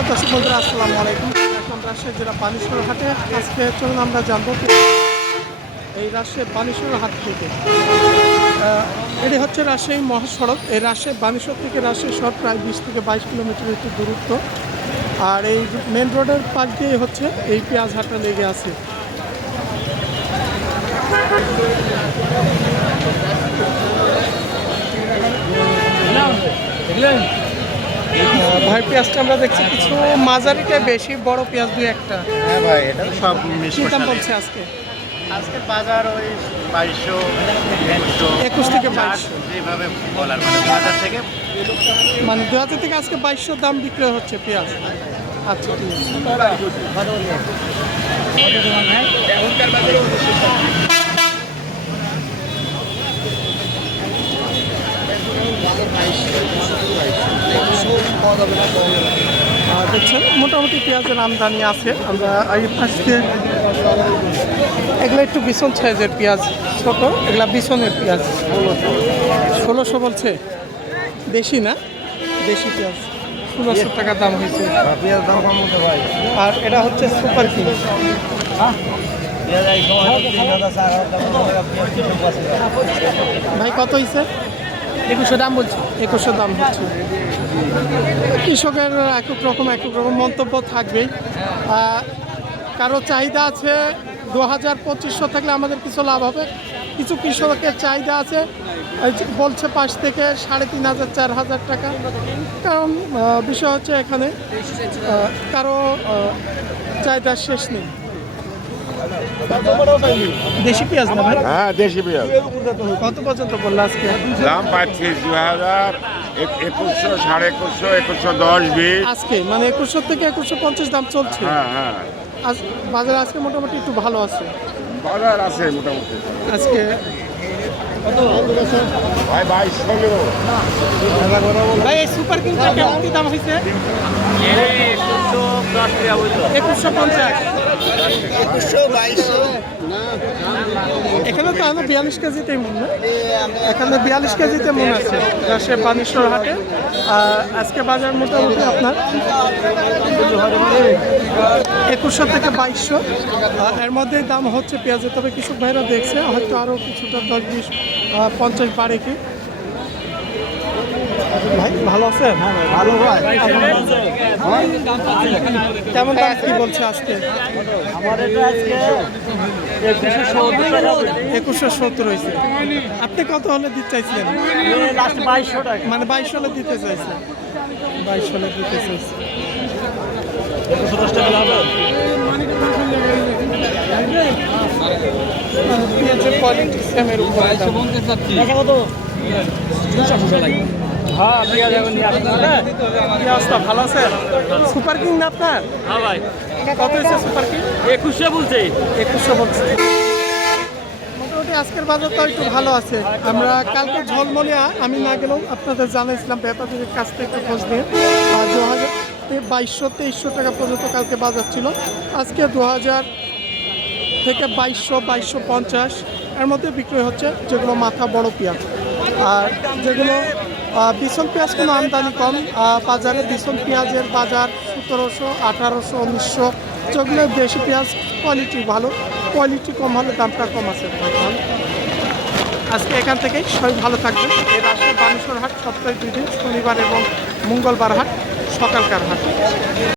সুপ্রিয় দর্শক বন্ধুরা, আসসালামু আলাইকুম। এখন রাজশাহী জেলা বানেশ্বর হাটে আজকে চলুন আমরা জানবো এই রাজশাহী বানেশ্বর হাট থেকে। এটি হচ্ছে রাজশাহী মহাসড়ক। এই রাজশাহী বানেশ্বর থেকে রাজশাহী শহর প্রায় 20 থেকে 22 কিলোমিটার একটু দূরত্ব। আর এই মেন রোডের পাশ দিয়ে হচ্ছে এই পেঁয়াজ হাটটা লেগে আছে। ভাই পেঁয়াজটা আমরা দেখছি কিছু মাঝারিটাই বেশি, বড় পেঁয়াজ দুই একটা। হ্যাঁ ভাই, এটা সব কি দাম বলছে আজকে? আজকে বাজার ওই 2200 21 থেকে 2200 যেভাবে বলার মানে বাজার থেকে মানে 2000 থেকে আজকে 2200 দাম বিক্রি হচ্ছে পেঁয়াজ। আচ্ছা ঠিক দেখছেন মোটামুটি পেঁয়াজের আমদানি আছে। আমরা এই আজকে এগুলো একটু বিছন সাইজের পেঁয়াজ, ছোট এগুলা বিছনের পেঁয়াজ 1600 বলছে। বেশি না, দেশি পেঁয়াজ 1600 টাকা দাম হয়েছে। পেঁয়াজ দাম কম হতো ভাই। আর এটা হচ্ছে সুপার কিং। ভাই কত হয়েছে? 2100 দাম বলছি। 2100 দাম হচ্ছে। কৃষকের একক রকম মন্তব্য থাকবেই। কারো চাহিদা আছে 2000-2500 থাকলে আমাদের কিছু লাভ হবে। কিছু কৃষকের চাহিদা আছে বলছে 5 থেকে 3500 4000 টাকা। কারণ বিষয় হচ্ছে এখানে কারো চাহিদা শেষ নেই। দেশি পেঁয়াজ না ভাই? হ্যাঁ, দেশি পেঁয়াজ। কত পর্যন্ত বললো আজকে? দাম পাচ্ছি 2000, 2100, 2150, 2110, 20। আজকে মানে 2100 থেকে 2150 দাম চলছে। হ্যাঁ হ্যাঁ, আজ বাজার আজকে মোটামুটি একটু ভালো আছে। বাজার আছে মোটামুটি। আজকে ভাই 2200। ভাই এই সুপার কিংটা কেমন কি দাম হয়েছে? 2150। এখানে তো আমরা 42 কেজিতেই মনে হয়, এখানে 42 কেজিতে মনে আছে রাজশাহী বানেশ্বর হাটে। আজকে বাজার মোটামুটি আপনার 2100 থেকে 2200 এর মধ্যেই দাম হচ্ছে পেঁয়াজের। তবে কৃষক ভাইরা দেখছে হয়তো আরও কিছুটা 10-20-50 বাড়ে কি। ভাই ভালো আছেন? ভালো ভাই। কেমন দাম কি বলছে আজকে? আমার এটা আজকে 2170 হয়েছে। আপনি কত হলে দিতে চাইছিলেন? লাস্ট 2200 টাকা। মানে 22 হলে দিতে চাইছে, 22 হলে দিতে চাইছে। 110 টাকা লাভ হবে। পেঁয়াজের কোয়ালিটি সেমের উপরে দাম। কত? 200 লাগে। হ্যাঁ, পেঁয়াজ এখন নিয়ে আসুন। কি অবস্থা, ভালো আছে? সুপার কিং না আপনার? হ্যাঁ ভাই, কত হয়েছে সুপার কিং? 2100 বলছে। 2100 বলছে। মোটামুটি আজকের বাজারটা একটু ভালো আছে। আমরা কালকে ঝলমলিয়া আমি না গেলেও আপনাদের জানাইছিলাম ব্যাপারীদের কাছ থেকে খোঁজ নিয়ে 2200-2300 টাকা পর্যন্ত কালকে বাজার ছিল। আজকে 2000 থেকে 2200-2250 এর মধ্যে বিক্রি হচ্ছে, যেগুলো মাথা বড় পেঁয়াজ। আর যেগুলো বিছন পেঁয়াজ কোনো আমদানি কম। বাজারে বিছন পেঁয়াজের বাজার 1700, 1800, 1900। যেগুলো দেশি পেঁয়াজ কোয়ালিটি ভালো, কোয়ালিটি কম হলে দামটা কম আছে। আজকে এখান থেকেই সবাই ভালো থাকবেন। এই রাজশাহী বানেশ্বর হাট সপ্তাহে 2 দিন, শনিবার এবং মঙ্গলবার হাট, সকালকার হাট।